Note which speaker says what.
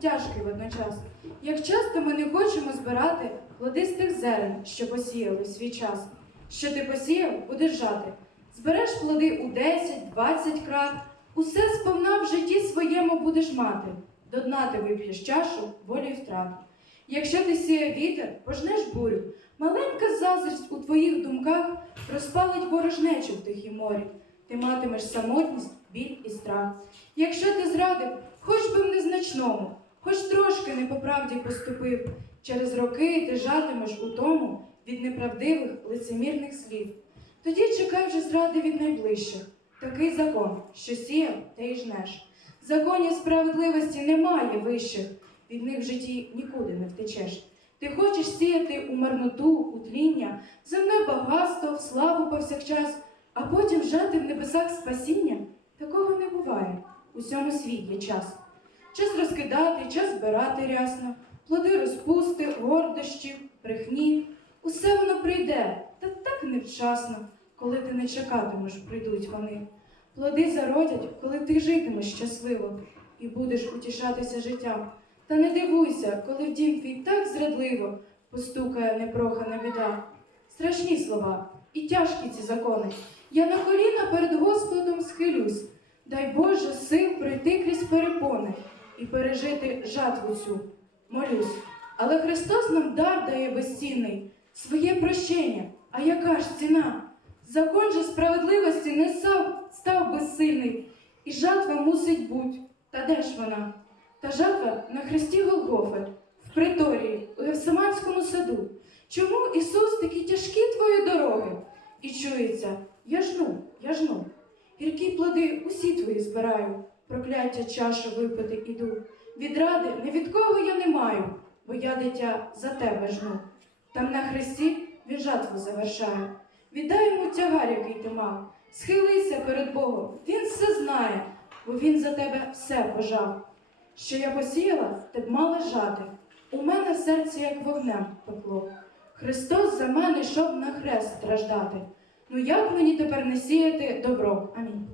Speaker 1: тяжкий водночас. Як часто ми не хочемо збирати плоди з тих зерен, що посіяли свій час. Що ти посіяв, будеш жати. Збереш плоди у 10-20 крат, усе сповна в житті своєму будеш мати. До дна ти вип'єш чашу болі й втрат. Якщо ти сіє вітер, пожнеш бурю, маленька заздрість у твоїх думках розпалить ворожнечу в тихій морі. Ти матимеш самотність, біль і страх. Якщо ти зрадив, хоч би в незначному, хоч трошки не по правді поступив, через роки ти жатимеш у тому від неправдивих лицемірних слів. Тоді чекай вже зради від найближчих. Такий закон, що сіяв, те й жнеш. Законів справедливості немає вищих, від них в житті нікуди не втечеш. Ти хочеш сіяти у марноту, у тління, земне багатство, в славу повсякчас, а потім жати в небесах спасіння? Такого не буває. У всьому світ є час. Час розкидати, час збирати рясно, плоди розпусти, гордощів, брехні. Усе воно прийде, та так невчасно, коли ти не чекатимеш, прийдуть вони. Плоди зародять, коли ти житимеш щасливо і будеш утішатися життям. Та не дивуйся, коли в дім твій так зрадливо постукає непрохана біда. Страшні слова і тяжкі ці закони. Я на коліна перед Господом схилюсь. Дай Боже сил пройти пережити жатву цю. Молюсь. Але Христос нам дар дає безцінний, своє прощення. А яка ж ціна? Закон же справедливості не став, став безсильний, і жатва мусить буть. Та де ж вона? Та жатва на хресті Голгофи, в приторії, у Гефсиманському саду. Чому Ісус такі тяжкі твої дороги? І чується, я жну, я жну. Гіркі плоди усі твої збираю, прокляття чашу випити іду. Від ради не від кого я не маю, бо я дитя за тебе жну. Там на хресті він жатву завершає. Віддай йому тягар, який ти мав. Схилися перед Богом, він все знає, бо він за тебе все пожав. Що я посіяла, ти б мала жати. У мене серце як вогнем пекло. Христос за мене йшов на хрест страждати. Ну як мені тепер не сіяти добро? Амінь.